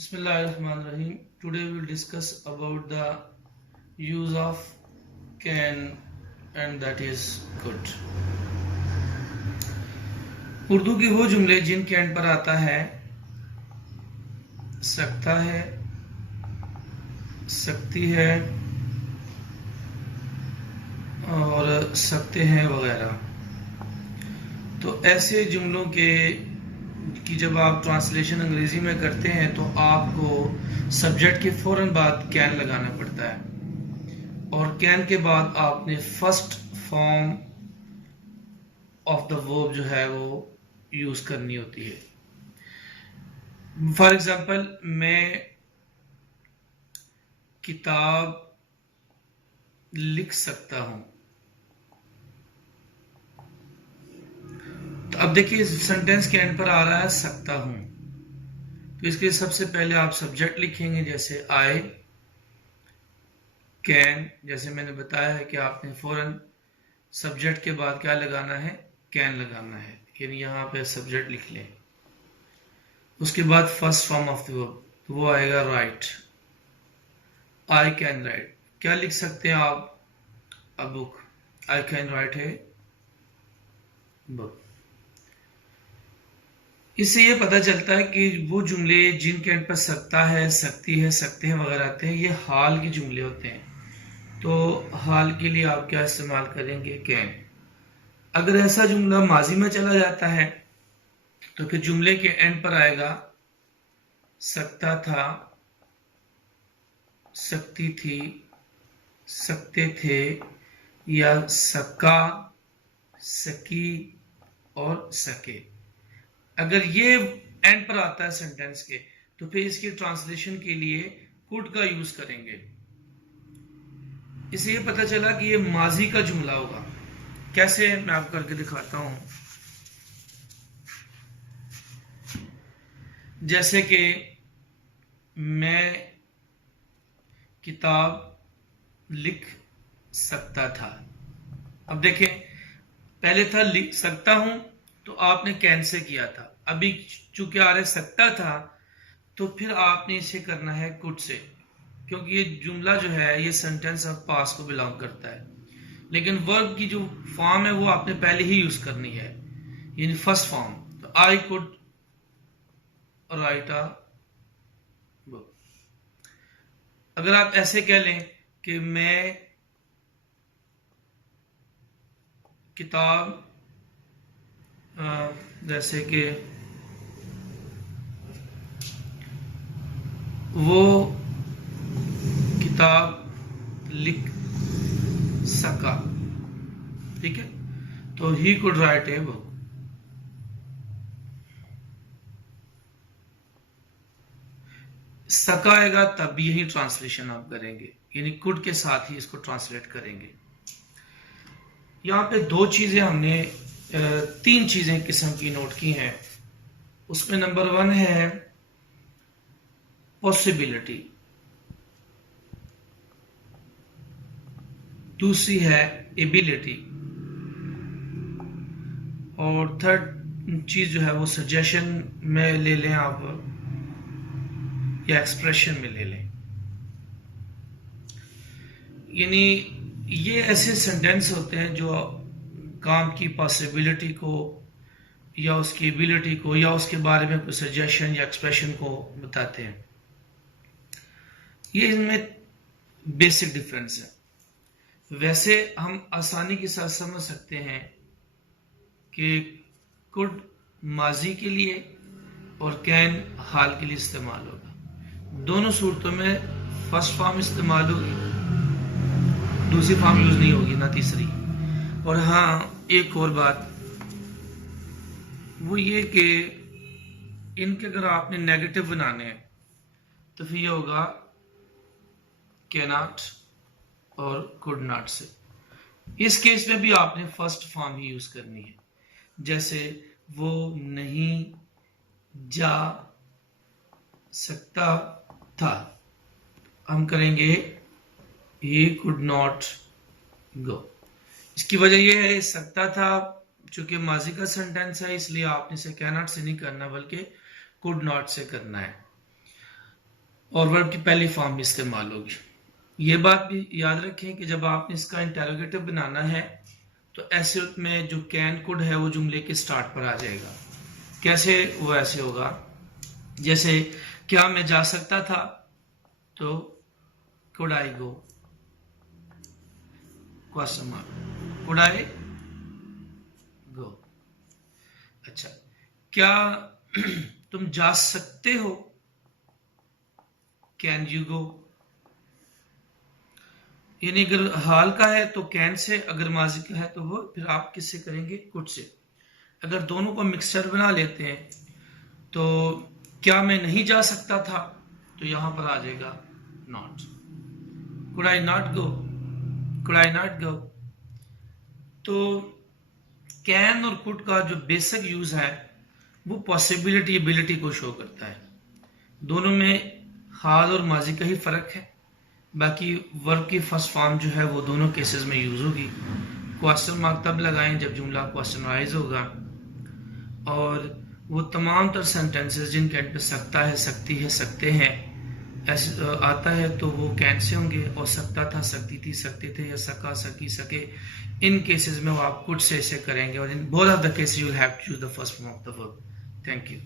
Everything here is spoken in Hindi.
Bismillahirrahmanirrahim. Today we will discuss about the use of can and that is good. Urdu के वो जुमले जिन कैन पर आता है सकता है, सकती है और सकते हैं वगैरह। तो ऐसे जुमलों के कि जब आप ट्रांसलेशन अंग्रेजी में करते हैं तो आपको सब्जेक्ट के फौरन बाद कैन लगाना पड़ता है और कैन के बाद आपने first form of the verb जो है वो यूज करनी होती है। फॉर एग्जांपल, मैं किताब लिख सकता हूं। तो अब देखिए सेंटेंस के एंड पर आ रहा है सकता हूं, तो इसके लिए सबसे पहले आप सब्जेक्ट लिखेंगे, जैसे आई कैन। जैसे मैंने बताया है कि आपने फौरन सब्जेक्ट के बाद क्या लगाना है, कैन लगाना है, यानी यहां पे सब्जेक्ट लिख लें। उसके बाद first form of the verb, तो वो आएगा राइट। आई कैन राइट, क्या लिख सकते हैं आप, a book. I can write है बुक। इससे ये पता चलता है कि वो जुमले जिन के एंड पर सकता है, सकती है, सकते हैं वगैरह आते हैं, ये हाल के जुमले होते हैं। तो हाल के लिए आप क्या इस्तेमाल करेंगे, कैन। अगर ऐसा जुमला माजी में चला जाता है तो फिर जुमले के एंड पर आएगा सकता था, सकती थी, सकते थे, या सका, सकी और सके। अगर ये एंड पर आता है सेंटेंस के, तो फिर इसकी ट्रांसलेशन के लिए कुड का यूज करेंगे। इससे ये पता चला कि ये माजी का जुमला होगा। कैसे, मैं आपको करके दिखाता हूं। जैसे कि मैं किताब लिख सकता था। अब देखें, पहले था लिख सकता हूं, तो आपने कैन से किया था। अभी चूंकि आ रहे सकता था, तो फिर आपने इसे करना है कुड से, क्योंकि ये जुमला जो है ये सेंटेंस ऑफ पास्ट को बिलोंग करता है। लेकिन वर्ब की जो फॉर्म है वो आपने पहले ही यूज करनी है, यानी फर्स्ट फॉर्म। तो I could write a book. अगर आप ऐसे कह लें कि मैं किताब, जैसे कि वो किताब लिख सका, ठीक है, तो he could write a book. सका आएगा तब भी यही ट्रांसलेशन आप करेंगे, यानी कुड के साथ ही इसको ट्रांसलेट करेंगे। यहां पे दो चीजें हमने, तीन चीजें किस्म की नोट की हैं। उसमें नंबर वन है पॉसिबिलिटी, दूसरी है एबिलिटी, और थर्ड चीज जो है वो सजेशन में ले लें आप, या एक्सप्रेशन में ले लें। यानी ये ऐसे सेंटेंस होते हैं जो काम की पॉसिबिलिटी को या उसकी एबिलिटी को या उसके बारे में कोई सजेशन या एक्सप्रेशन को बताते हैं। ये इनमें बेसिक डिफरेंस है। वैसे हम आसानी के साथ समझ सकते हैं कि कुड माजी के लिए और कैन हाल के लिए इस्तेमाल होगा। दोनों सूरतों में फर्स्ट फॉर्म इस्तेमाल होगी, दूसरी फॉर्म यूज नहीं होगी, ना तीसरी। और हाँ, एक और बात वो ये कि इनके अगर आपने नेगेटिव बनाने हैं तो फिर ये होगा कैनॉट और कुड नॉट से। इस केस में भी आपने फर्स्ट फॉर्म ही यूज करनी है। जैसे वो नहीं जा सकता था, हम करेंगे he could not go। इसकी वजह यह है, सकता था चूंकि माजी का सेंटेंस है, इसलिए आपने इसे कैनॉट से नहीं करना बल्कि कुड नॉट से करना है। और वर्ब की पहली फॉर्म में इस्तेमाल होगी। ये बात भी याद रखें कि जब आपने इसका इंटेरोगेटिव बनाना है तो ऐसे में जो कैन कुड है वो जुमले के स्टार्ट पर आ जाएगा। कैसे? वो ऐसे होगा जैसे क्या मैं जा सकता था, तो could I go, question mark, could I go. अच्छा, क्या तुम जा सकते हो, कैन यू गो। यानी अगर हाल का है तो कैन से, अगर माजी का है तो वो फिर आप किससे करेंगे? Could say. अगर दोनों को मिक्सचर बना लेते हैं तो क्या मैं नहीं जा सकता था, तो यहां पर आ जाएगा not, could I not go, could I not go. तो कैन और कुड का जो बेसिक यूज है वो पॉसिबिलिटी एबिलिटी को शो करता है। दोनों में हाल और माजी का ही फर्क है, बाकी वर्ब की फर्स्ट फॉर्म जो है वो दोनों केसेस में यूज होगी। क्वेश्चन मार्क तब लगाएं जब जुमला क्वेश्चनराइज होगा, और वो तमाम तर सेंटेंसेस जिनके एंड पे सकता है, सकती है, सकते हैं ऐसे आता है तो वो कैन से होंगे, और सकता था, सकती थी, सकते थे, या सका, सकी, सके, इन केसेस में वो आप कुड से इसे करेंगे, और in both of the cases you will have to choose the first form of the verb. Thank you.